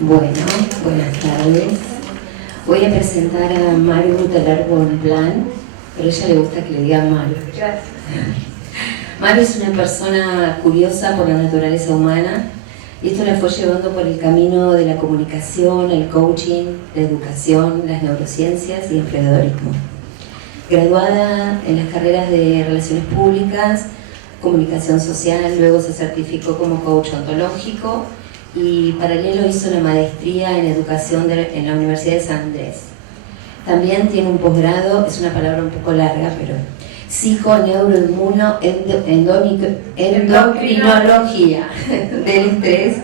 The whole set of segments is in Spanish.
Bueno, buenas tardes. Voy a presentar a Maru Teler Bonplan, pero a ella le gusta que le digan Maru. Gracias. Maru es una persona curiosa por la naturaleza humana y esto la fue llevando por el camino de la comunicación, el coaching, la educación, las neurociencias y emprendedorismo. Graduada en las carreras de Relaciones Públicas, Comunicación Social, luego se certificó como coach ontológico y paralelo hizo la maestría en Educación en la Universidad de San Andrés. También tiene un posgrado, es una palabra un poco larga, pero endocrinología del estrés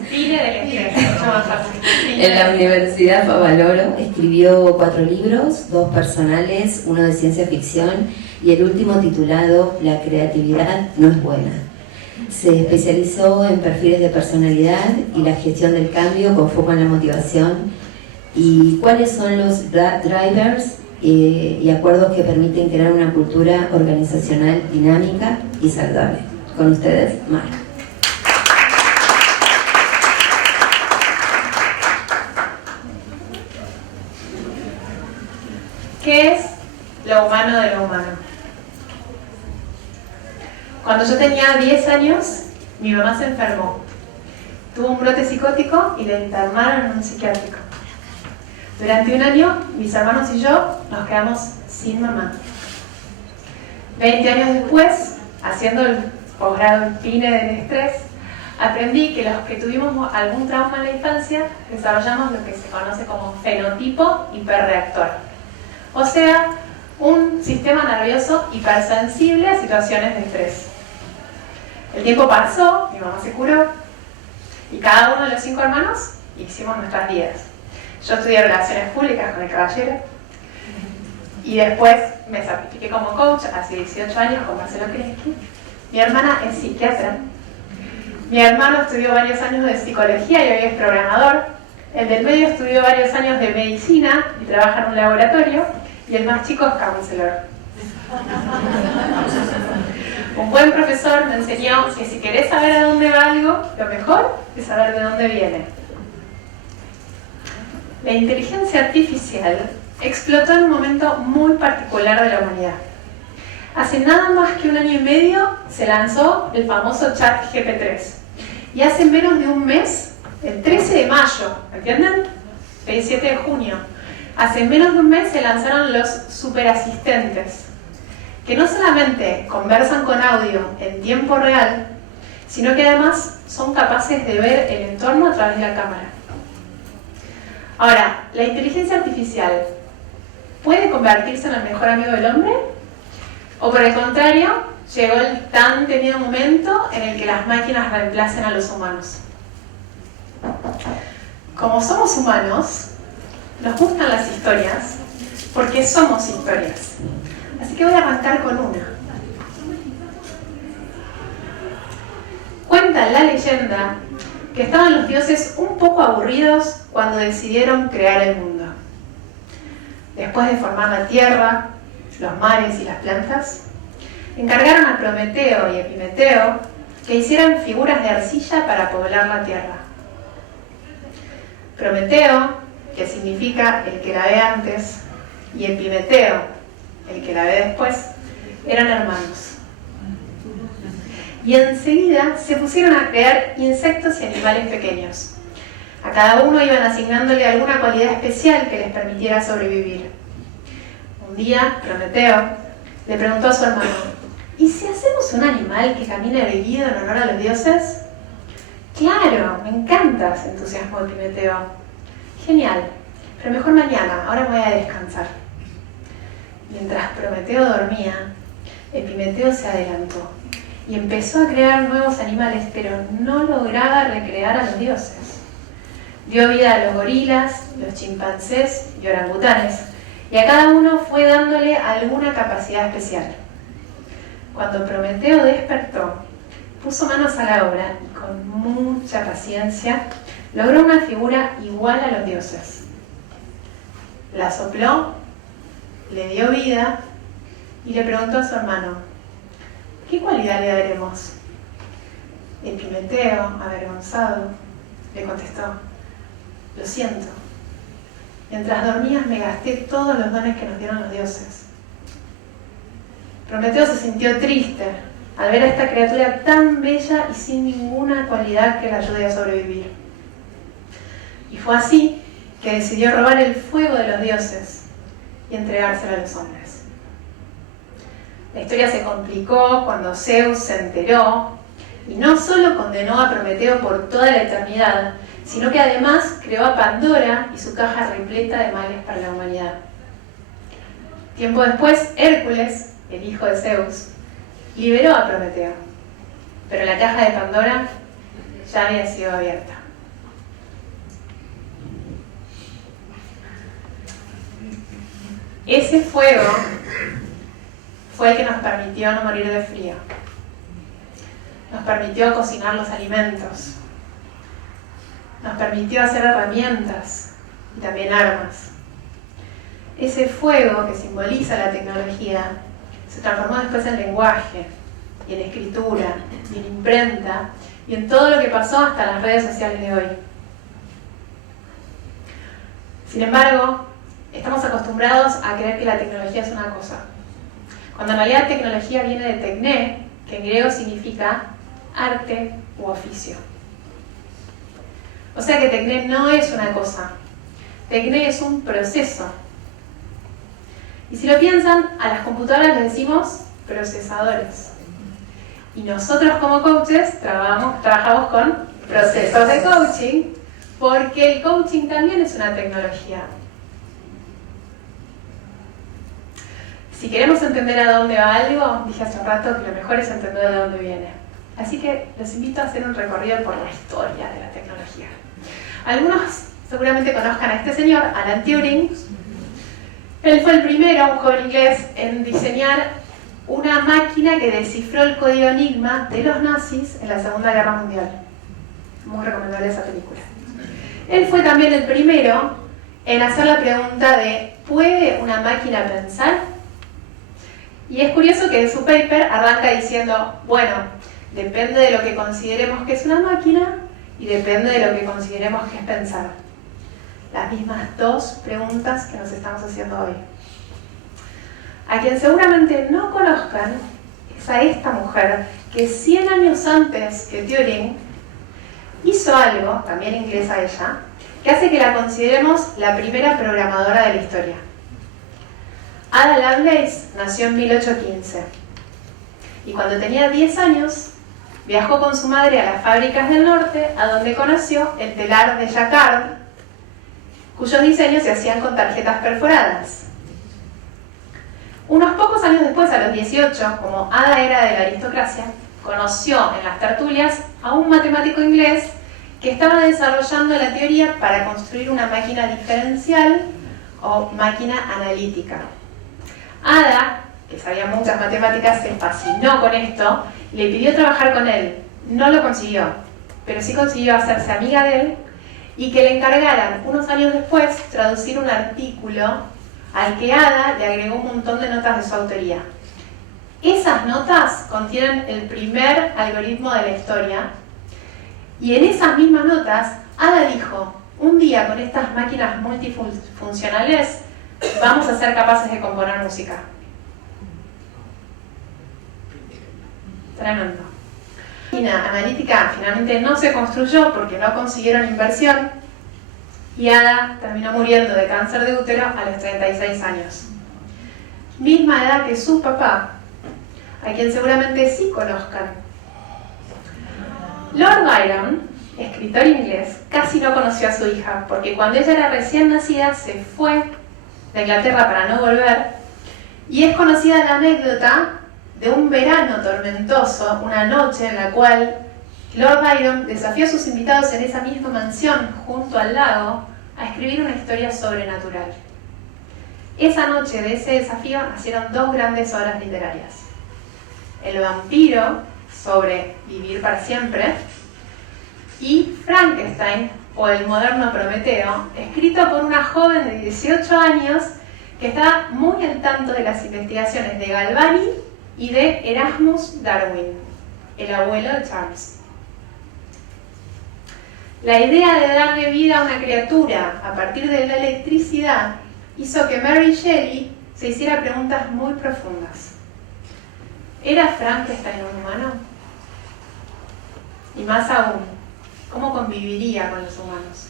en la Universidad Favaloro. Escribió 4 libros, 2 personales, 1 de ciencia ficción y el último titulado La creatividad no es buena. Se especializó en perfiles de personalidad y la gestión del cambio con foco en la motivación y cuáles son los drivers y acuerdos que permiten crear una cultura organizacional dinámica y saludable. Con ustedes, Mar. ¿Qué es lo humano de lo humano? Cuando yo tenía 10 años, mi mamá se enfermó. Tuvo un brote psicótico y la internaron en un psiquiátrico. Durante un año, mis hermanos y yo nos quedamos sin mamá. 20 años después, haciendo el posgrado en PINE del estrés, aprendí que los que tuvimos algún trauma en la infancia desarrollamos lo que se conoce como fenotipo hiperreactor. O sea, un sistema nervioso hipersensible a situaciones de estrés. El tiempo pasó, mi mamá se curó y cada uno de los 5 hermanos hicimos nuestras vidas. Yo estudié Relaciones Públicas con el caballero y después me certifiqué como coach hace 18 años con Marcelo Kreski. Mi hermana es psiquiatra. Mi hermano estudió varios años de psicología y hoy es programador. El del medio estudió varios años de medicina y trabaja en un laboratorio. Y el más chico es counselor. Un buen profesor me enseñó que si querés saber a dónde va algo, lo mejor es saber de dónde viene. La inteligencia artificial explotó en un momento muy particular de la humanidad. Hace nada más que 1 año y medio se lanzó el famoso ChatGPT-3. Y hace menos de un mes, el 13 de mayo, ¿entienden? El 7 de junio. Hace menos de un mes se lanzaron los superasistentes, que no solamente conversan con audio en tiempo real, sino que además son capaces de ver el entorno a través de la cámara. Ahora, ¿la inteligencia artificial puede convertirse en el mejor amigo del hombre? ¿O por el contrario, llegó el tan temido momento en el que las máquinas reemplacen a los humanos? Como somos humanos, nos gustan las historias porque somos historias. Así que voy a arrancar con una. Cuenta la leyenda que estaban los dioses un poco aburridos cuando decidieron crear el mundo. Después de formar la tierra, los mares y las plantas, encargaron a Prometeo y Epimeteo que hicieran figuras de arcilla para poblar la tierra. Prometeo, que significa el que la ve antes, y Epimeteo, el que la ve después, eran hermanos. Y enseguida se pusieron a crear insectos y animales pequeños. A cada uno iban asignándole alguna cualidad especial que les permitiera sobrevivir. Un día, Prometeo le preguntó a su hermano: ¿y si hacemos un animal que camine erguido en honor a los dioses? Claro, me encanta, se entusiasmó Epimeteo. Genial, pero mejor mañana, ahora me voy a descansar. Mientras Prometeo dormía, Epimeteo se adelantó y empezó a crear nuevos animales, pero no lograba recrear a los dioses. Dio vida a los gorilas, los chimpancés y orangutanes, y a cada uno fue dándole alguna capacidad especial. Cuando Prometeo despertó, puso manos a la obra y con mucha paciencia logró una figura igual a los dioses. La sopló, le dio vida y le preguntó a su hermano: ¿qué cualidad le daremos? Epimeteo, avergonzado, le contestó: lo siento. Mientras dormías me gasté todos los dones que nos dieron los dioses. Prometeo se sintió triste al ver a esta criatura tan bella y sin ninguna cualidad que la ayude a sobrevivir. Y fue así que decidió robar el fuego de los dioses y entregárselo a los hombres. La historia se complicó cuando Zeus se enteró y no solo condenó a Prometeo por toda la eternidad, sino que además creó a Pandora y su caja repleta de males para la humanidad. Tiempo después, Hércules, el hijo de Zeus, liberó a Prometeo, pero la caja de Pandora ya había sido abierta. Ese fuego fue el que nos permitió no morir de frío. Nos permitió cocinar los alimentos. Nos permitió hacer herramientas y también armas. Ese fuego que simboliza la tecnología se transformó después en lenguaje, y en escritura, y en imprenta, y en todo lo que pasó hasta las redes sociales de hoy. Sin embargo, estamos acostumbrados a creer que la tecnología es una cosa, cuando en realidad tecnología viene de tecné, que en griego significa arte u oficio. O sea que tecné no es una cosa, tecné es un proceso. Y si lo piensan, a las computadoras les decimos procesadores. Y nosotros como coaches trabajamos con procesos de coaching, porque el coaching también es una tecnología. Si queremos entender a dónde va algo, dije hace un rato que lo mejor es entender de dónde viene. Así que los invito a hacer un recorrido por la historia de la tecnología. Algunos seguramente conozcan a este señor, Alan Turing. Él fue el primero, un joven inglés, en diseñar una máquina que descifró el código Enigma de los nazis en la Segunda Guerra Mundial. Muy recomendable esa película. Él fue también el primero en hacer la pregunta de ¿puede una máquina pensar? Y es curioso que en su paper arranca diciendo, bueno, depende de lo que consideremos que es una máquina y depende de lo que consideremos que es pensar. Las mismas dos preguntas que nos estamos haciendo hoy. A quien seguramente no conozcan es a esta mujer que 100 años antes que Turing hizo algo, también inglesa ella, que hace que la consideremos la primera programadora de la historia. Ada Lovelace nació en 1815 y cuando tenía 10 años viajó con su madre a las fábricas del norte, a donde conoció el telar de Jacquard, cuyos diseños se hacían con tarjetas perforadas. Unos pocos años después, a los 18, como Ada era de la aristocracia, conoció en las tertulias a un matemático inglés que estaba desarrollando la teoría para construir una máquina diferencial o máquina analítica. Ada, que sabía muchas matemáticas, se fascinó con esto y le pidió trabajar con él. No lo consiguió, pero sí consiguió hacerse amiga de él y que le encargaran unos años después traducir un artículo al que Ada le agregó un montón de notas de su autoría. Esas notas contienen el primer algoritmo de la historia y en esas mismas notas Ada dijo, un día con estas máquinas multifuncionales vamos a ser capaces de componer música. Tremendo. La máquina analítica finalmente no se construyó porque no consiguieron inversión y Ada terminó muriendo de cáncer de útero a los 36 años. Misma edad que su papá, a quien seguramente sí conozcan. Lord Byron, escritor inglés, casi no conoció a su hija porque cuando ella era recién nacida se fue de Inglaterra para no volver y es conocida la anécdota de un verano tormentoso, una noche en la cual Lord Byron desafió a sus invitados en esa misma mansión junto al lago a escribir una historia sobrenatural. Esa noche de ese desafío nacieron dos grandes obras literarias. El vampiro, sobre vivir para siempre, y Frankenstein, o el moderno Prometeo, escrito por una joven de 18 años que está muy al tanto de las investigaciones de Galvani y de Erasmus Darwin, el abuelo de Charles. La idea de darle vida a una criatura a partir de la electricidad hizo que Mary Shelley se hiciera preguntas muy profundas. ¿Era Frankenstein un humano? Y más aún, ¿cómo conviviría con los humanos?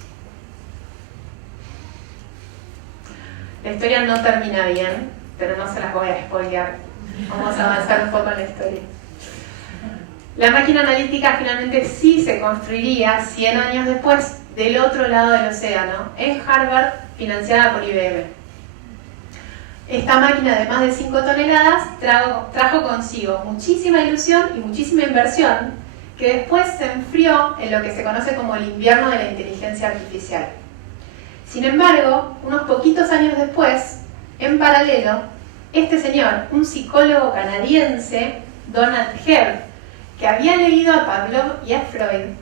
La historia no termina bien, pero no se las voy a spoilear. Vamos a avanzar un poco en la historia. La máquina analítica finalmente sí se construiría 100 años después del otro lado del océano, en Harvard, financiada por IBM. Esta máquina de más de 5 toneladas trajo consigo muchísima ilusión y muchísima inversión, que después se enfrió en lo que se conoce como el invierno de la inteligencia artificial. Sin embargo, unos poquitos años después, en paralelo, este señor, un psicólogo canadiense, Donald Hare, que había leído a Pavlov y a Freud,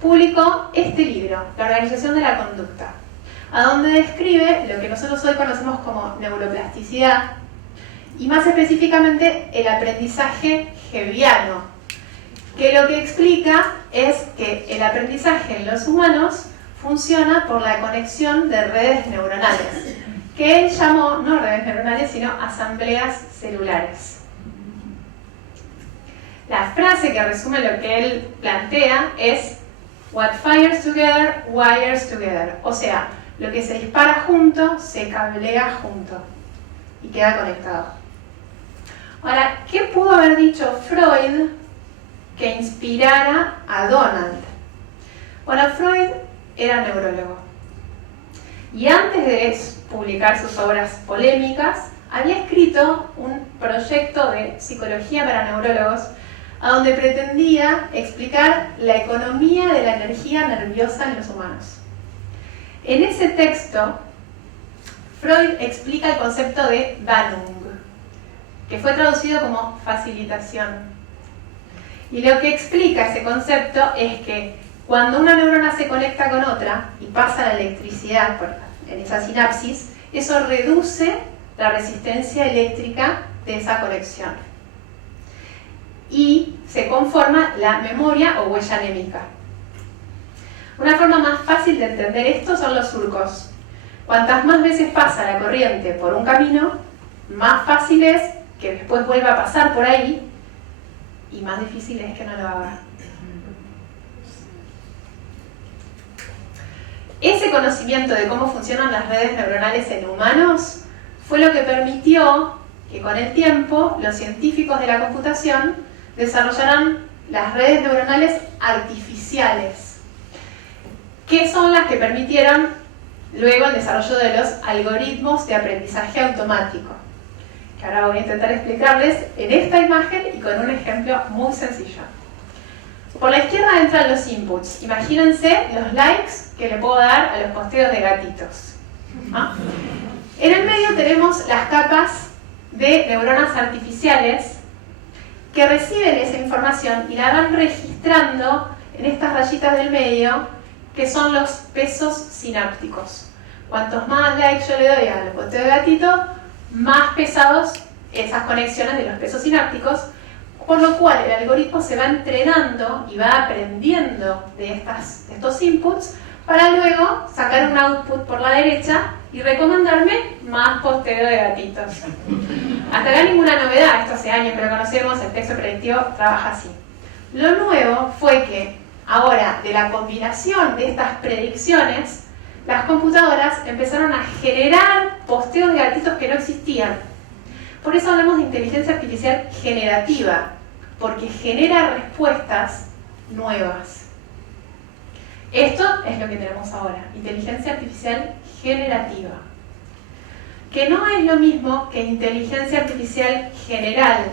publicó este libro, La organización de la conducta, a donde describe lo que nosotros hoy conocemos como neuroplasticidad y más específicamente el aprendizaje hebbiano, que lo que explica es que el aprendizaje en los humanos funciona por la conexión de redes neuronales, que él llamó no redes neuronales sino asambleas celulares. La frase que resume lo que él plantea es "What fires together, wires together", o sea, lo que se dispara junto, se cablea junto y queda conectado. Ahora, ¿qué pudo haber dicho Freud que inspirara a Donald? Bueno, Freud era neurólogo y antes de publicar sus obras polémicas, había escrito un proyecto de psicología para neurólogos a donde pretendía explicar la economía de la energía nerviosa en los humanos. En ese texto, Freud explica el concepto de Wahrnehmung, que fue traducido como facilitación. Y lo que explica ese concepto es que cuando una neurona se conecta con otra y pasa la electricidad en esa sinapsis, eso reduce la resistencia eléctrica de esa conexión. Y se conforma la memoria o huella anémica. Una forma más fácil de entender esto son los surcos. Cuantas más veces pasa la corriente por un camino, más fácil es que después vuelva a pasar por ahí y más difícil es que no lo haga. Ese conocimiento de cómo funcionan las redes neuronales en humanos fue lo que permitió que con el tiempo los científicos de la computación desarrollaran las redes neuronales artificiales, que son las que permitieron luego el desarrollo de los algoritmos de aprendizaje automático, que ahora voy a intentar explicarles en esta imagen y con un ejemplo muy sencillo. Por la izquierda entran los inputs. Imagínense los likes que le puedo dar a los posteos de gatitos. ¿Ah? En el medio tenemos las capas de neuronas artificiales que reciben esa información y la van registrando en estas rayitas del medio, que son los pesos sinápticos. Cuantos más likes yo le doy a los posteos de gatito, más pesados esas conexiones de los pesos sinápticos, por lo cual el algoritmo se va entrenando y va aprendiendo de estos inputs para luego sacar un output por la derecha y recomendarme más posteo de gatitos. Hasta acá ninguna novedad, esto hace años que lo conocemos, el texto predictivo trabaja así. Lo nuevo fue que ahora, de la combinación de estas predicciones, las computadoras empezaron a generar posteos de gatitos que no existían. Por eso hablamos de inteligencia artificial generativa, porque genera respuestas nuevas. Esto es lo que tenemos ahora, inteligencia artificial generativa, que no es lo mismo que inteligencia artificial general,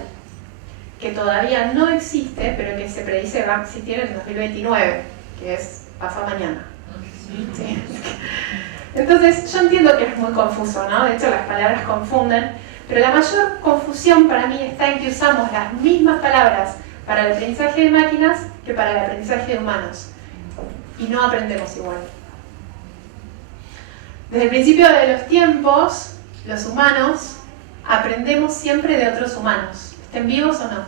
que todavía no existe, pero que se predice va a existir en 2029, que es pasado mañana. Sí. Entonces, yo entiendo que es muy confuso, ¿no? De hecho, las palabras confunden, pero la mayor confusión para mí está en que usamos las mismas palabras para el aprendizaje de máquinas que para el aprendizaje de humanos, y no aprendemos igual. Desde el principio de los tiempos, los humanos aprendemos siempre de otros humanos, estén vivos o no.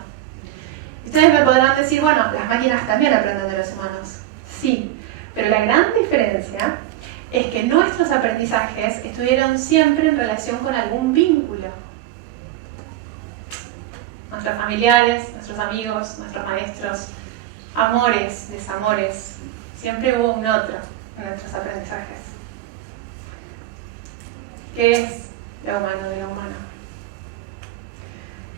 Ustedes me podrán decir, bueno, las máquinas también aprenden de los humanos. Sí, Pero la gran diferencia es que nuestros aprendizajes estuvieron siempre en relación con algún vínculo. Nuestros familiares, nuestros amigos, nuestros maestros, amores, desamores, siempre hubo un otro en nuestros aprendizajes. ¿Qué es lo humano de lo humano?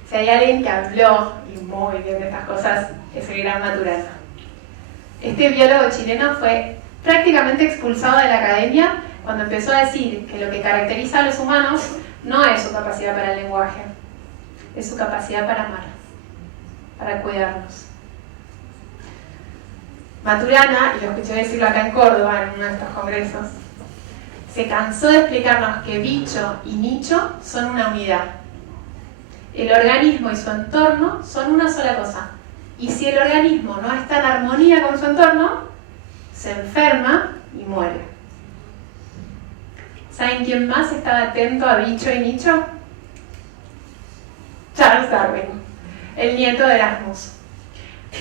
Si hay alguien que habló y muy bien de estas cosas, es el gran Maturana. Este biólogo chileno fue prácticamente expulsado de la academia cuando empezó a decir que lo que caracteriza a los humanos no es su capacidad para el lenguaje, es su capacidad para amar, para cuidarnos. Maturana, y lo escuché decirlo acá en Córdoba en uno de estos congresos, se cansó de explicarnos que bicho y nicho son una unidad. El organismo y su entorno son una sola cosa. Y si el organismo no está en armonía con su entorno, se enferma y muere. ¿Saben quién más estaba atento a bicho y nicho? Charles Darwin, el nieto de Erasmus.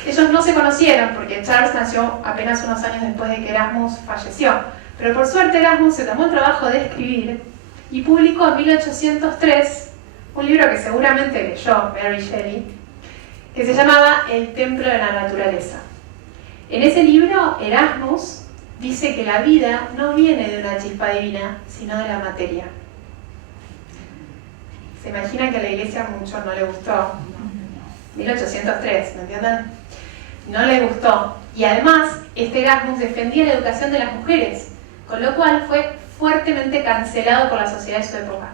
Ellos no se conocieron porque Charles nació apenas unos años después de que Erasmus falleció. Pero por suerte Erasmus se tomó el trabajo de escribir y publicó en 1803 un libro que seguramente leyó Mary Shelley, que se llamaba El Templo de la Naturaleza. En ese libro, Erasmus dice que la vida no viene de una chispa divina, sino de la materia. ¿Se imaginan que a la iglesia mucho no le gustó? 1803, ¿me entienden? No le gustó. Y además, este Erasmus defendía la educación de las mujeres, con lo cual fue fuertemente cancelado por la sociedad de su época.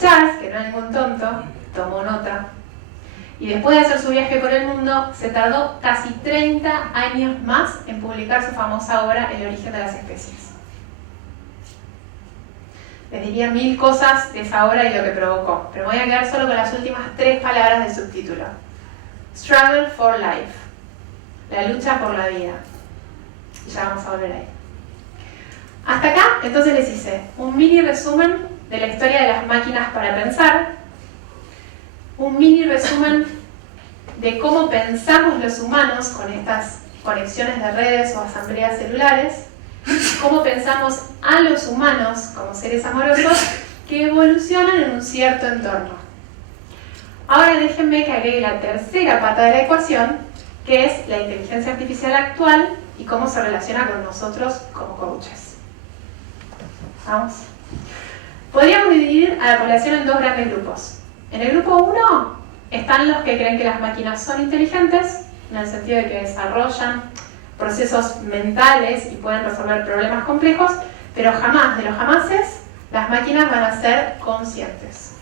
Charles, que no era ningún tonto, tomó nota. Y después de hacer su viaje por el mundo, se tardó casi 30 años más en publicar su famosa obra El origen de las especies. Les diría 1000 cosas de esa obra y lo que provocó, pero me voy a quedar solo con las últimas 3 palabras del subtítulo. Struggle for life. La lucha por la vida. Y ya vamos a volver ahí. Hasta acá, entonces les hice un mini resumen de la historia de las máquinas para pensar, un mini resumen de cómo pensamos los humanos con estas conexiones de redes o asambleas celulares, cómo pensamos a los humanos como seres amorosos que evolucionan en un cierto entorno. Ahora déjenme que agregue la tercera pata de la ecuación, que es la inteligencia artificial actual y cómo se relaciona con nosotros como coaches. Vamos. Podríamos dividir a la población en 2 grandes grupos. En el grupo 1 están los que creen que las máquinas son inteligentes, en el sentido de que desarrollan procesos mentales y pueden resolver problemas complejos, pero jamás, de los jamases, las máquinas van a ser conscientes.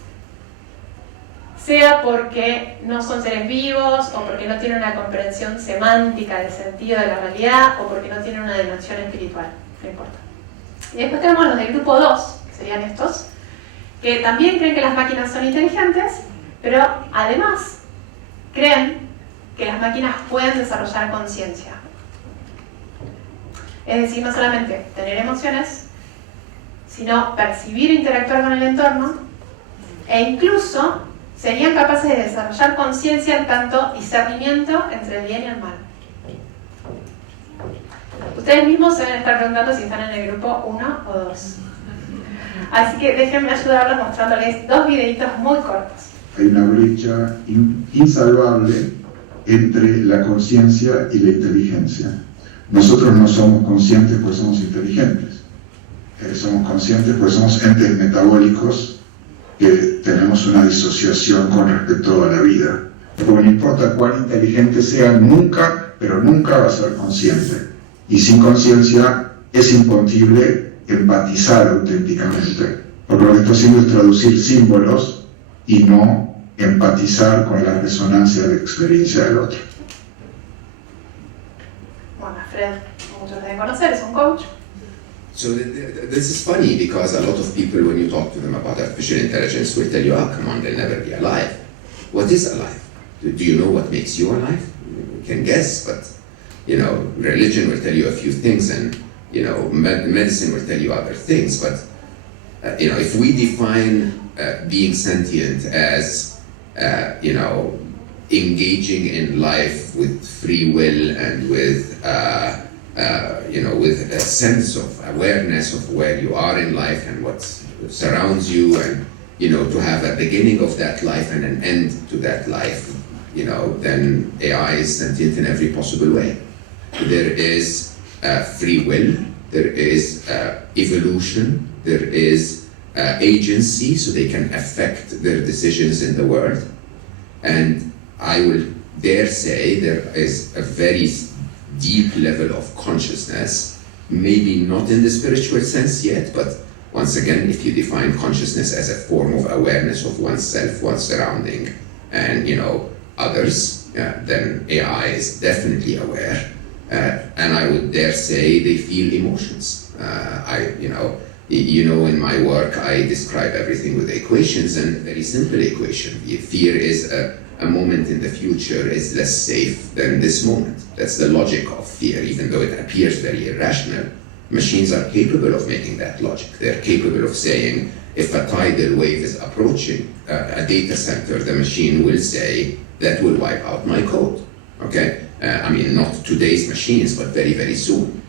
Sea porque no son seres vivos, o porque no tienen una comprensión semántica del sentido de la realidad, o porque no tienen una dimensión espiritual, no importa. Y después tenemos los del grupo 2, serían estos, que también creen que las máquinas son inteligentes, pero además creen que las máquinas pueden desarrollar conciencia. Es decir, no solamente tener emociones, sino percibir e interactuar con el entorno, e incluso serían capaces de desarrollar conciencia en tanto discernimiento entre el bien y el mal. Ustedes mismos se van a estar preguntando si están en el grupo 1 o 2. Así que déjenme ayudarlos mostrándoles 2 videitos muy cortos. Hay una brecha insalvable entre la conciencia y la inteligencia. Nosotros no somos conscientes pues somos inteligentes. Somos conscientes pues somos entes metabólicos que tenemos una disociación con respecto a la vida. Porque no importa cuán inteligente sea, nunca, pero nunca va a ser consciente. Y sin conciencia es imposible empatizar auténticamente. Porque lo que está haciendo es traducir símbolos y no empatizar con la resonancia de la experiencia del otro. Bueno, Fred, muchos deben conocer, es un coach. So this is funny because a lot of people, when you talk to them about artificial intelligence, will tell you, "Oh, come on, they'll never be alive." What is alive? Do you know what makes you alive? You can guess, but religion will tell you a few things, and medicine will tell you other things. But if we define being sentient as engaging in life with free will and with with a sense of awareness of where you are in life and what surrounds you, and to have a beginning of that life and an end to that life, then AI is sentient in every possible way. There is free will, there is evolution, there is agency, so they can affect their decisions in the world. And I will dare say there is a very deep level of consciousness, maybe not in the spiritual sense yet, but once again, if you define consciousness as a form of awareness of oneself, one's surrounding, and others, then AI is definitely aware. And I would dare say they feel emotions. In my work, I describe everything with equations, and a very simple equation. Fear is a moment in the future is less safe than this moment. That's the logic of fear, even though it appears very irrational. Machines are capable of making that logic. They're capable of saying, if a tidal wave is approaching a data center, the machine will say, that will wipe out my code. Okay? Not today's machines, but very, very soon.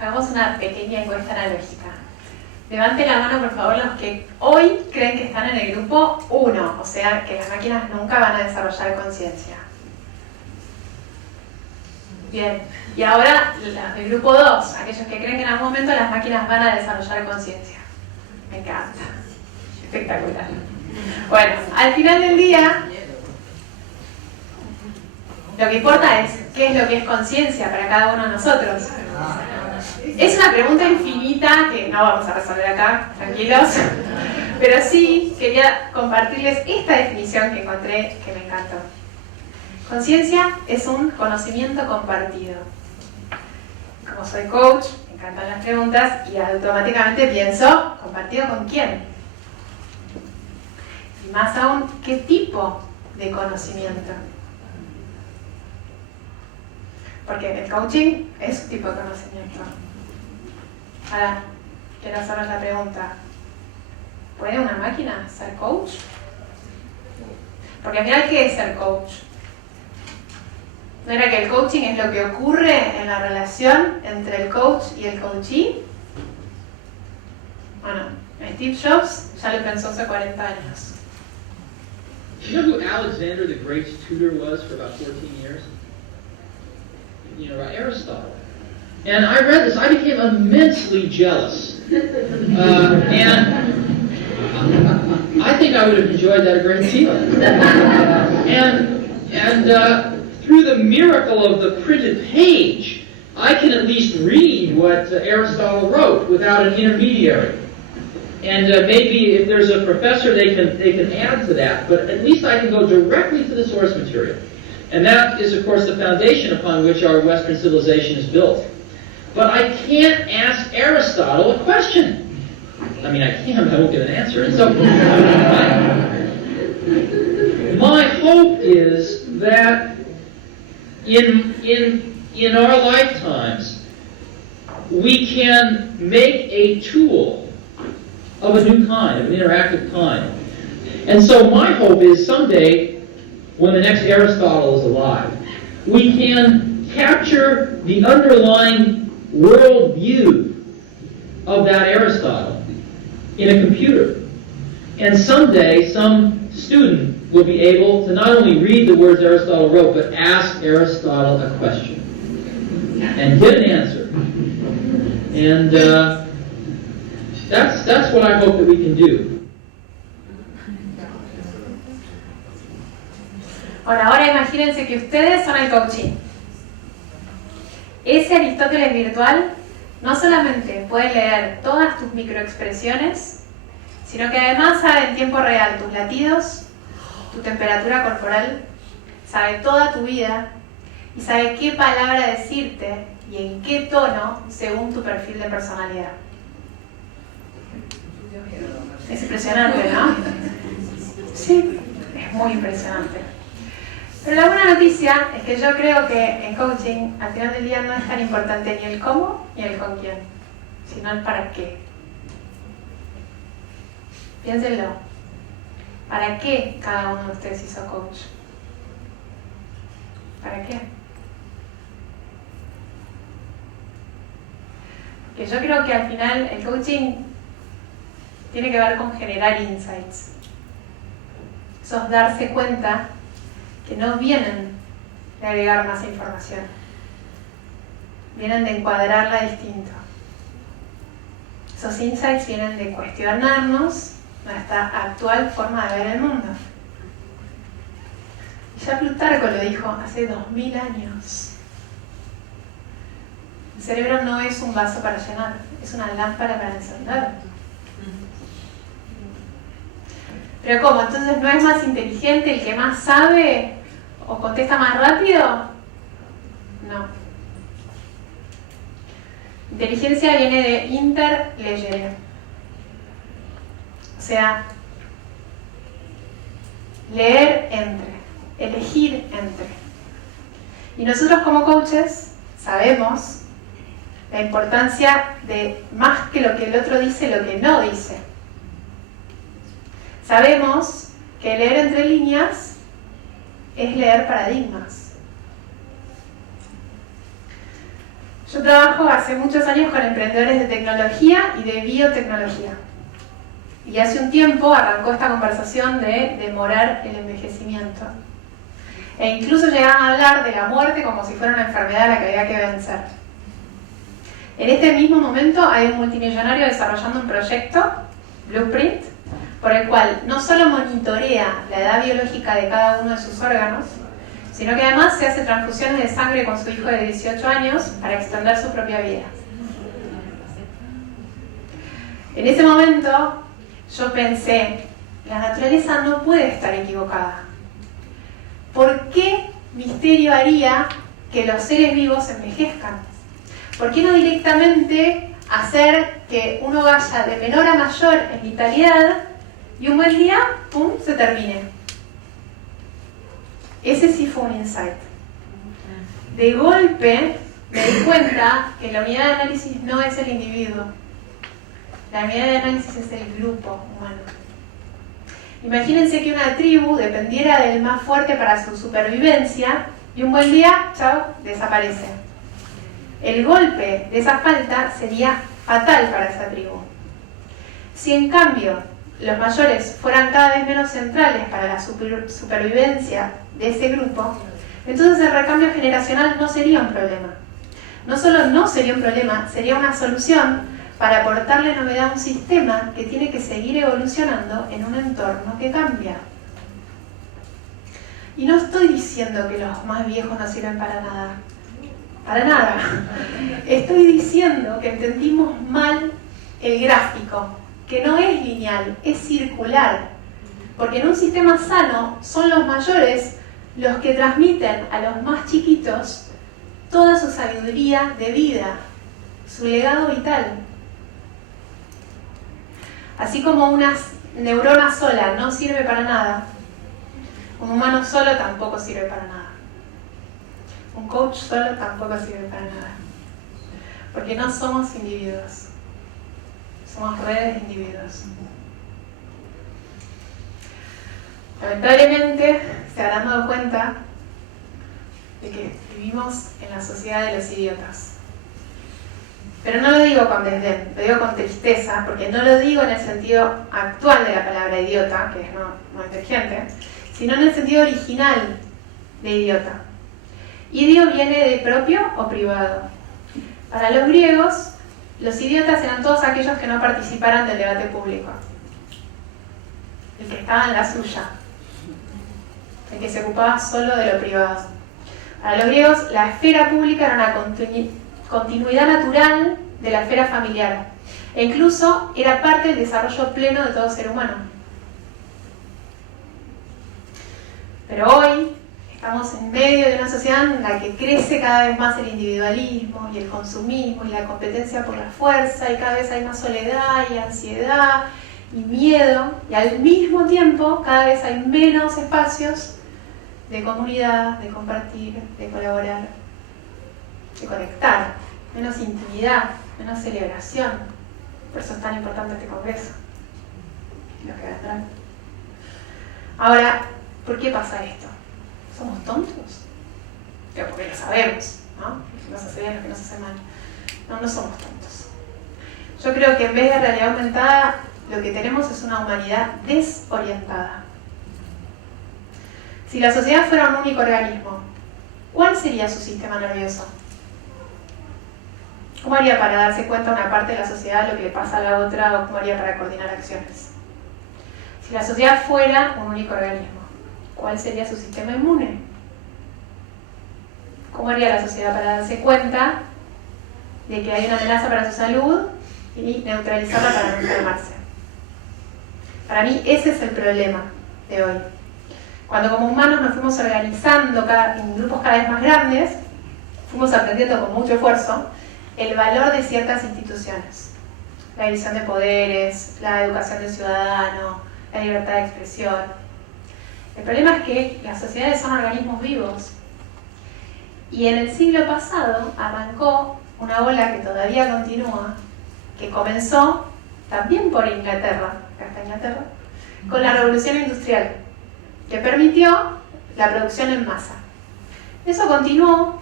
Hagamos una pequeña encuesta analógica. Levante la mano, por favor, los que hoy creen que están en el grupo 1, o sea, que las máquinas nunca van a desarrollar conciencia. Bien, y ahora el grupo 2, aquellos que creen que en algún momento las máquinas van a desarrollar conciencia. Me encanta. Espectacular. Bueno, al final del día, lo que importa es qué es lo que es conciencia para cada uno de nosotros. Es una pregunta infinita que no vamos a resolver acá, tranquilos, pero sí quería compartirles esta definición que encontré que me encantó. Conciencia es un conocimiento compartido. Como soy coach, me encantan las preguntas y automáticamente pienso, ¿compartido con quién? Y más aún, ¿qué tipo de conocimiento? Porque el coaching es un tipo de conocimiento. Ahora, quiero hacerles la pregunta. ¿Puede una máquina ser coach? Porque al final, ¿qué es ser coach? ¿No era que el coaching es lo que ocurre en la relación entre el coach y el coachee? Bueno, Steve Jobs ya lo pensó hace 40 años. Do you know who Alexander the Great's tutor was for about 14 years? Aristotle. And I read this, I became immensely jealous. And I think I would have enjoyed that a great deal. And through the miracle of the printed page, I can at least read what Aristotle wrote without an intermediary. And maybe if there's a professor, they can add to that. But at least I can go directly to the source material. And that is, of course, the foundation upon which our Western civilization is built. But I can't ask Aristotle a question. I can, but I won't get an answer. And so, my hope is that in our lifetimes, we can make a tool of a new kind, of an interactive kind. And so my hope is someday, when the next Aristotle is alive, we can capture the underlying world view of that Aristotle in a computer. And someday, some student will be able to not only read the words Aristotle wrote, but ask Aristotle a question and get an answer. And that's what I hope that we can do. Bueno, ahora imagínense que ustedes son el coaching. Ese Aristóteles virtual no solamente puede leer todas tus microexpresiones, sino que además sabe en tiempo real tus latidos, tu temperatura corporal, sabe toda tu vida y sabe qué palabra decirte y en qué tono según tu perfil de personalidad. Es impresionante, ¿no? Sí, es muy impresionante. Pero la buena noticia es que yo creo que en coaching al final del día no es tan importante ni el cómo ni el con quién, sino el para qué. Piénsenlo. ¿Para qué cada uno de ustedes hizo coach? ¿Para qué? que yo creo que al final el coaching tiene que ver con generar insights. Eso es darse cuenta que no vienen de agregar más información, vienen de encuadrarla distinto. Esos insights vienen de cuestionarnos nuestra actual forma de ver el mundo. Y ya Plutarco lo dijo hace 2000 años. El cerebro no es un vaso para llenar, es una lámpara para encender. Pero ¿cómo? Entonces ¿no es más inteligente el que más sabe o contesta más rápido? No. Inteligencia viene de interlegere. O sea, leer entre, elegir entre. Y nosotros como coaches sabemos la importancia de más que lo que el otro dice, lo que no dice. Sabemos que leer entre líneas es leer paradigmas. Yo trabajo hace muchos años con emprendedores de tecnología y de biotecnología. Y hace un tiempo arrancó esta conversación de demorar el envejecimiento. E incluso llegaron a hablar de la muerte como si fuera una enfermedad a la que había que vencer. En este mismo momento hay un multimillonario desarrollando un proyecto, Blueprint, por el cual no solo monitorea la edad biológica de cada uno de sus órganos, sino que además se hace transfusiones de sangre con su hijo de 18 años para extender su propia vida. En ese momento yo pensé, la naturaleza no puede estar equivocada. ¿Por qué misterio haría que los seres vivos envejezcan? ¿Por qué no directamente hacer que uno vaya de menor a mayor en vitalidad y un buen día, ¡pum!, se termine? Ese sí fue un insight. De golpe me di cuenta que la unidad de análisis no es el individuo. La unidad de análisis es el grupo humano. Imagínense que una tribu dependiera del más fuerte para su supervivencia y un buen día, chao, desaparece. El golpe de esa falta sería fatal para esa tribu. Si en cambio los mayores fueran cada vez menos centrales para la supervivencia de ese grupo, entonces el recambio generacional no sería un problema. No solo no sería un problema, sería una solución para aportarle novedad a un sistema que tiene que seguir evolucionando en un entorno que cambia. Y no estoy diciendo que los más viejos no sirven para nada. Para nada. Estoy diciendo que entendimos mal el gráfico, que no es lineal, es circular. Porque en un sistema sano son los mayores los que transmiten a los más chiquitos toda su sabiduría de vida, su legado vital. Así como una neurona sola no sirve para nada, un humano solo tampoco sirve para nada. Un coach solo tampoco sirve para nada. Porque no somos individuos, somos redes de individuos. Lamentablemente se habrán dado cuenta de que vivimos en la sociedad de los idiotas. Pero no lo digo con desdén, lo digo con tristeza, porque no lo digo en el sentido actual de la palabra idiota, que es no inteligente, sino en el sentido original de idiota. Idio viene de propio o privado. Para los griegos, los idiotas eran todos aquellos que no participaran del debate público. El que estaba en la suya. El que se ocupaba solo de lo privado. Para los griegos, la esfera pública era una continuidad natural de la esfera familiar. E incluso era parte del desarrollo pleno de todo ser humano. Pero hoy estamos en medio de una sociedad en la que crece cada vez más el individualismo y el consumismo y la competencia por la fuerza, y cada vez hay más soledad y ansiedad y miedo, y al mismo tiempo cada vez hay menos espacios de comunidad, de compartir, de colaborar, de conectar, menos intimidad, menos celebración. Por eso es tan importante este congreso y los que vendrán. Ahora, ¿por qué pasa esto? ¿Somos tontos? Pero porque lo sabemos, ¿no? Los que nos hace bien, los que nos hace mal. No, no somos tontos. Yo creo que en vez de realidad aumentada, lo que tenemos es una humanidad desorientada. Si la sociedad fuera un único organismo, ¿cuál sería su sistema nervioso? ¿Cómo haría para darse cuenta a una parte de la sociedad de lo que le pasa a la otra, o cómo haría para coordinar acciones? Si la sociedad fuera un único organismo, ¿cuál sería su sistema inmune? ¿Cómo haría la sociedad para darse cuenta de que hay una amenaza para su salud y neutralizarla para no enfermarse? Para mí ese es el problema de hoy. Cuando como humanos nos fuimos organizando en grupos cada vez más grandes, fuimos aprendiendo con mucho esfuerzo el valor de ciertas instituciones. La división de poderes, la educación del ciudadano, la libertad de expresión. El problema es que las sociedades son organismos vivos. Y en el siglo pasado arrancó una ola que todavía continúa, que comenzó también por Inglaterra, acá está Inglaterra, con la revolución industrial, que permitió la producción en masa. Eso continuó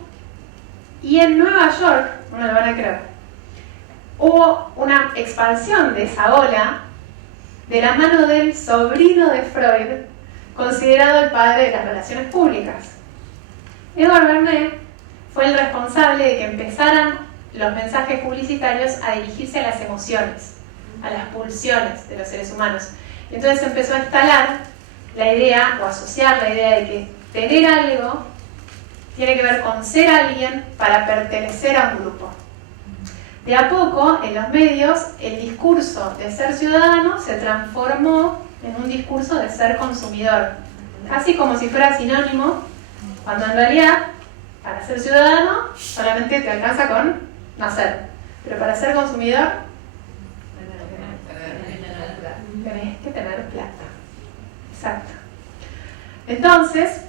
y en Nueva York, no lo van a creer, hubo una expansión de esa ola de la mano del sobrino de Freud, considerado el padre de las relaciones públicas. Edward Bernays fue el responsable de que empezaran los mensajes publicitarios a dirigirse a las emociones, a las pulsiones de los seres humanos. Y entonces empezó a instalar la idea, o asociar la idea de que tener algo tiene que ver con ser alguien para pertenecer a un grupo. De a poco, en los medios, el discurso de ser ciudadano se transformó en un discurso de ser consumidor. Casi como si fuera sinónimo, cuando en realidad, para ser ciudadano, solamente te alcanza con nacer. Pero para ser consumidor, tenés que tener plata. Exacto. Entonces,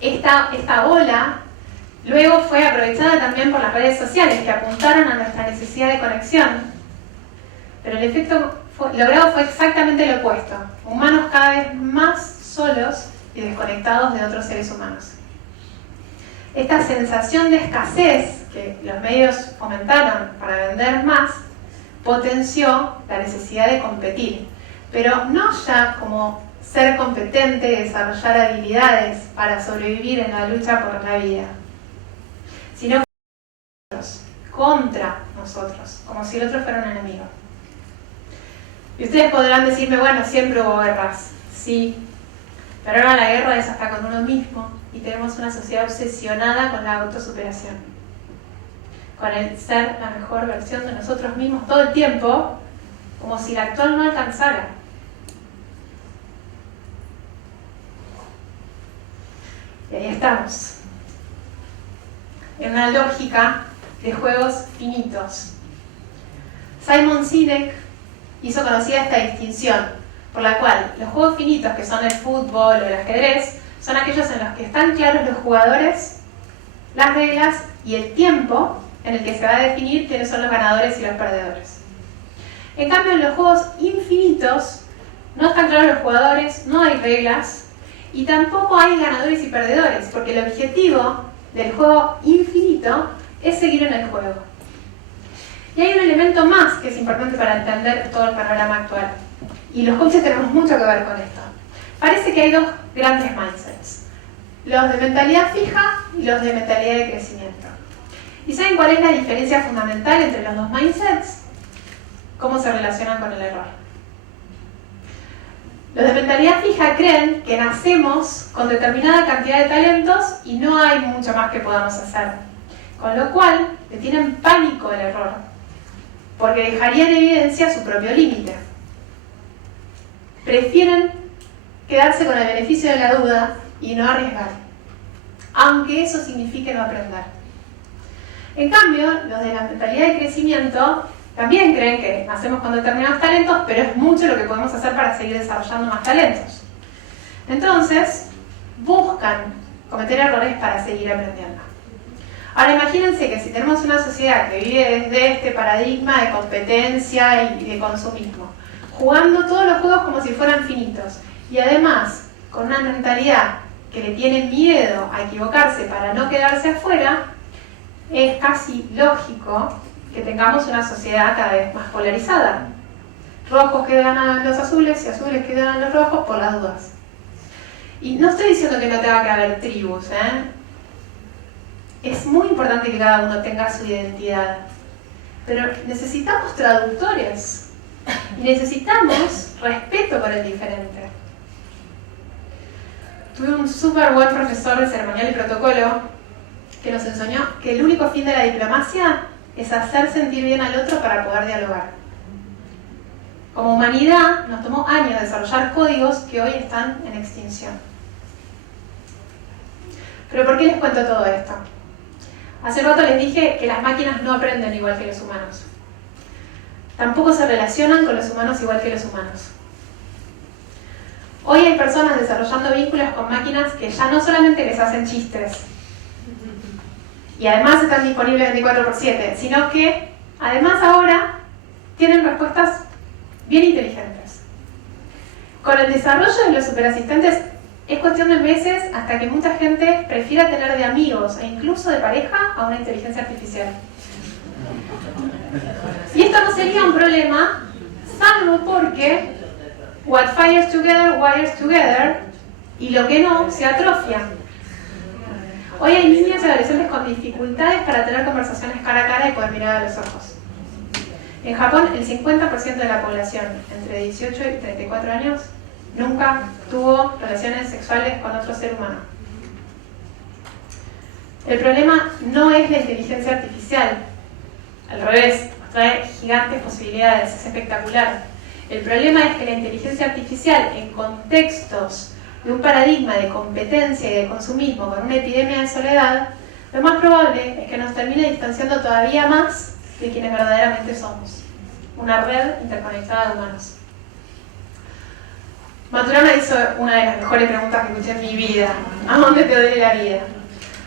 esta ola luego fue aprovechada también por las redes sociales, que apuntaron a nuestra necesidad de conexión. Pero el efecto logrado fue exactamente lo opuesto. Humanos cada vez más solos y desconectados de otros seres humanos. Esta sensación de escasez que los medios fomentaron para vender más, potenció la necesidad de competir. Pero no ya como ser competente y desarrollar habilidades para sobrevivir en la lucha por la vida, sino contra nosotros, como si el otro fuera un enemigo. Y ustedes podrán decirme, bueno, siempre hubo guerras, sí, pero ahora la guerra es hasta con uno mismo y tenemos una sociedad obsesionada con la autosuperación, con el ser la mejor versión de nosotros mismos todo el tiempo, como si la actual no alcanzara. Y ahí estamos, en una lógica de juegos finitos. Simon Sinek hizo conocida esta distinción, por la cual los juegos finitos, que son el fútbol o el ajedrez, son aquellos en los que están claros los jugadores, las reglas y el tiempo en el que se va a definir quiénes son los ganadores y los perdedores. En cambio, en los juegos infinitos no están claros los jugadores, no hay reglas y tampoco hay ganadores y perdedores, porque el objetivo del juego infinito es seguir en el juego. Y hay un elemento más que es importante para entender todo el panorama actual. Y los coaches tenemos mucho que ver con esto. Parece que hay dos grandes mindsets. Los de mentalidad fija y los de mentalidad de crecimiento. ¿Y saben cuál es la diferencia fundamental entre los dos mindsets? ¿Cómo se relacionan con el error? Los de mentalidad fija creen que nacemos con determinada cantidad de talentos y no hay mucho más que podamos hacer. Con lo cual, le tienen pánico al error, porque dejaría en evidencia su propio límite. Prefieren quedarse con el beneficio de la duda y no arriesgar, aunque eso signifique no aprender. En cambio, los de la mentalidad de crecimiento también creen que nacemos con determinados talentos, pero es mucho lo que podemos hacer para seguir desarrollando más talentos. Entonces, buscan cometer errores para seguir aprendiendo. Ahora imagínense que si tenemos una sociedad que vive desde este paradigma de competencia y de consumismo, jugando todos los juegos como si fueran finitos, y además con una mentalidad que le tiene miedo a equivocarse para no quedarse afuera, es casi lógico que tengamos una sociedad cada vez más polarizada. Rojos que ganan los azules y azules que ganan los rojos por las dudas. Y no estoy diciendo que no tenga que haber tribus, Es muy importante que cada uno tenga su identidad. Pero necesitamos traductores. Y necesitamos respeto por el diferente. Tuve un súper buen profesor de ceremonial y protocolo que nos enseñó que el único fin de la diplomacia es hacer sentir bien al otro para poder dialogar. Como humanidad nos tomó años desarrollar códigos que hoy están en extinción. ¿Pero por qué les cuento todo esto? Hace rato les dije que las máquinas no aprenden igual que los humanos. Tampoco se relacionan con los humanos igual que los humanos. Hoy hay personas desarrollando vínculos con máquinas que ya no solamente les hacen chistes, y además están disponibles 24/7, sino que además ahora tienen respuestas bien inteligentes. Con el desarrollo de los superasistentes es cuestión de meses hasta que mucha gente prefiera tener de amigos e incluso de pareja a una inteligencia artificial. Y esto no sería un problema, salvo porque what fires together wires together, y lo que no se atrofia. Hoy hay niños y adolescentes con dificultades para tener conversaciones cara a cara y poder mirar a los ojos. En Japón, el 50% de la población entre 18 y 34 años nunca tuvo relaciones sexuales con otro ser humano. El problema no es la inteligencia artificial. Al revés, nos trae gigantes posibilidades, es espectacular. El problema es que la inteligencia artificial, en contextos de un paradigma de competencia y de consumismo con una epidemia de soledad, lo más probable es que nos termine distanciando todavía más de quienes verdaderamente somos. Una red interconectada de humanos. Maturana hizo una de las mejores preguntas que escuché en mi vida. ¿A dónde te duele la vida?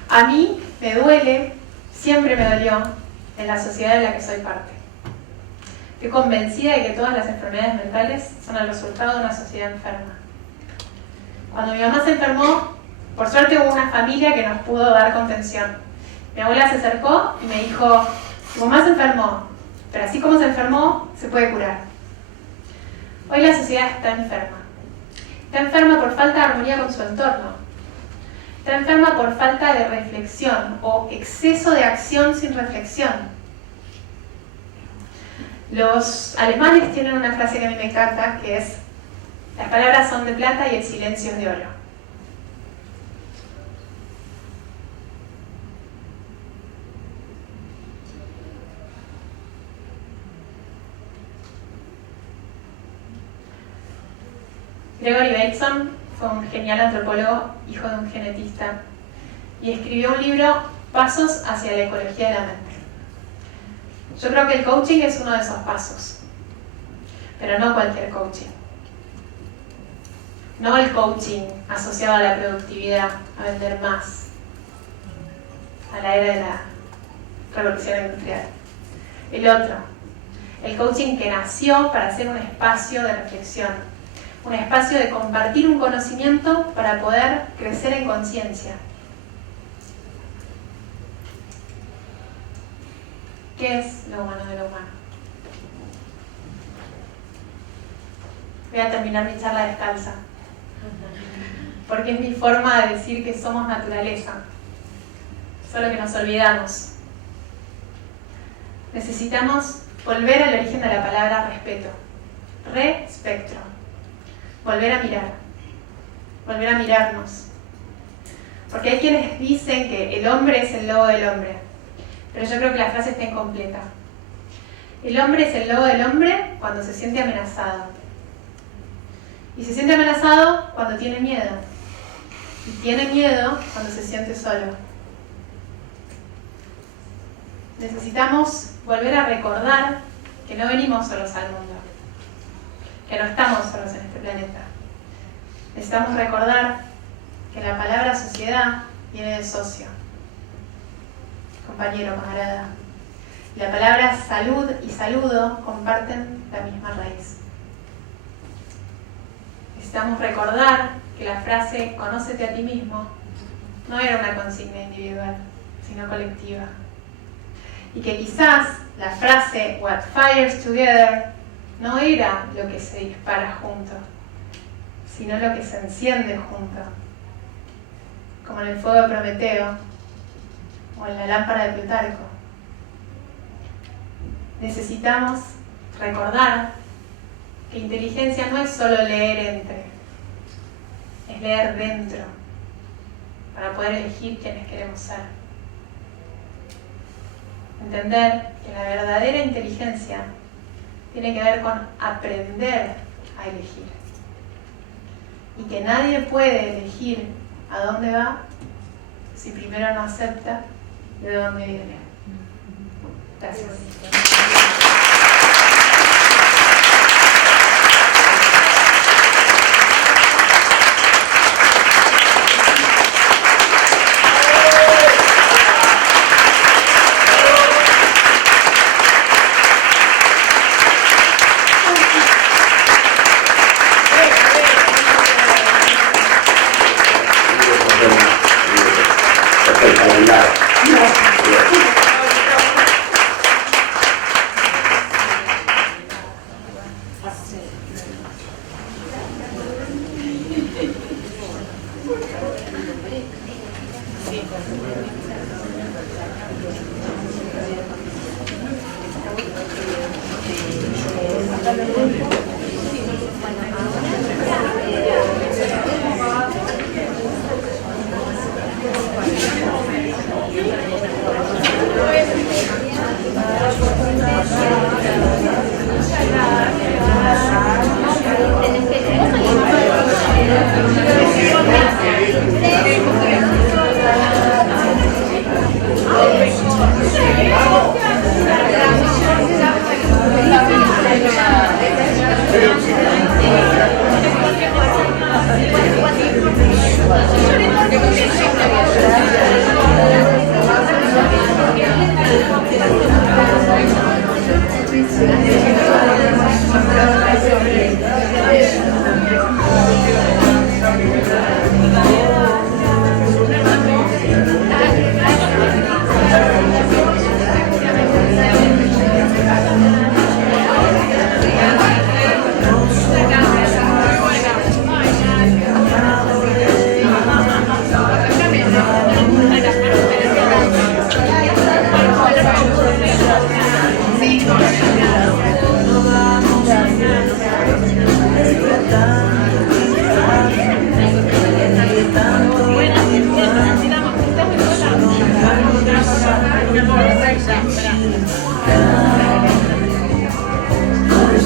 A mí me duele, siempre me dolió, en la sociedad de la que soy parte. Estoy convencida de que todas las enfermedades mentales son el resultado de una sociedad enferma. Cuando mi mamá se enfermó, por suerte hubo una familia que nos pudo dar contención. Mi abuela se acercó y me dijo, tu mamá se enfermó, pero así como se enfermó, se puede curar. Hoy la sociedad está enferma. Está enferma por falta de armonía con su entorno. Está enferma por falta de reflexión o exceso de acción sin reflexión. Los alemanes tienen una frase que a mí me encanta, que es: las palabras son de plata y el silencio es de oro. Gregory Bateson fue un genial antropólogo, hijo de un genetista, y escribió un libro, Pasos hacia la ecología de la mente. Yo creo que el coaching es uno de esos pasos, pero no cualquier coaching. No el coaching asociado a la productividad, a vender más, a la era de la revolución industrial. El otro, el coaching que nació para ser un espacio de reflexión, un espacio de compartir un conocimiento para poder crecer en conciencia. ¿Qué es lo humano de lo humano? Voy a terminar mi charla descalza, porque es mi forma de decir que somos naturaleza, solo que nos olvidamos. Necesitamos volver al origen de la palabra respeto, re-espectro, volver a mirar, volver a mirarnos. Porque hay quienes dicen que el hombre es el lobo del hombre, pero yo creo que la frase está incompleta. El hombre es el lobo del hombre cuando se siente amenazado. Y se siente amenazado cuando tiene miedo. Y tiene miedo cuando se siente solo. Necesitamos volver a recordar que no venimos solos al mundo, que no estamos solos en este planeta. Necesitamos recordar que la palabra sociedad viene de socio, compañero, camarada. Y la palabra salud y saludo comparten la misma raíz. Necesitamos recordar que la frase conócete a ti mismo no era una consigna individual, sino colectiva. Y que quizás la frase "What fires together" no era lo que se dispara junto, sino lo que se enciende junto, como en el fuego de Prometeo o en la lámpara de Plutarco. Necesitamos recordar que inteligencia no es solo leer entre, es leer dentro, para poder elegir quienes queremos ser. Entender que la verdadera inteligencia tiene que ver con aprender a elegir. Y que nadie puede elegir a dónde va si primero no acepta de dónde viene. Gracias.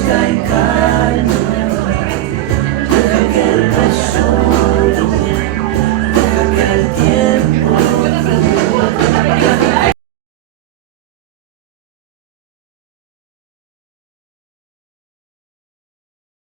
Está en casa.